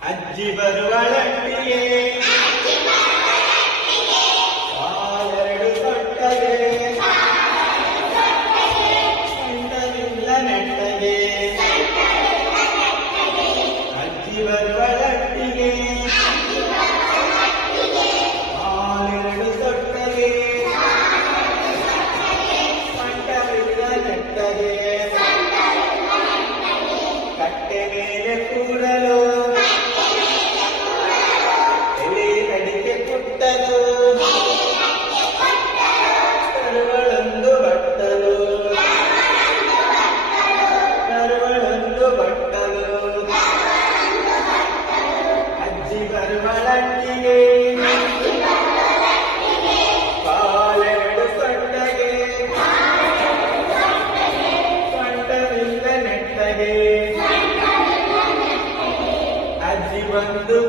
ಅಜ್ಜಿ ಬರುವಳಟ್ಟಿಗೆ ಕಾಲೆರಡು ತೊಟ್ಟಗೆ ಸೊಂಟದಿಂದ ನೆಟ್ಟಗೆ ಅಜ್ಜಿ ಬರುವಳಟ್ಟಿಗೆ ಕಾಲೆರಡು ತೊಟ್ಟಗೆ ಸೊಂಟದಿಂದ ನೆಟ್ಟಗೆ ಕಟ್ಟೆ ಮೇಲೆ ಕೂರಲು ಕರುಗಳೊಂದು ಬಟ್ಟಲು ಅಜ್ಜಿ ಬರುವಳಟ್ಟಿಗೆ ಕಾಲೆರಡು ಸೊಂಟಗೆ ಸೊಂಟವಿಲ್ಲ ನೆಟ್ಟಗೆ ಅಜ್ಜಿ ಬಂದು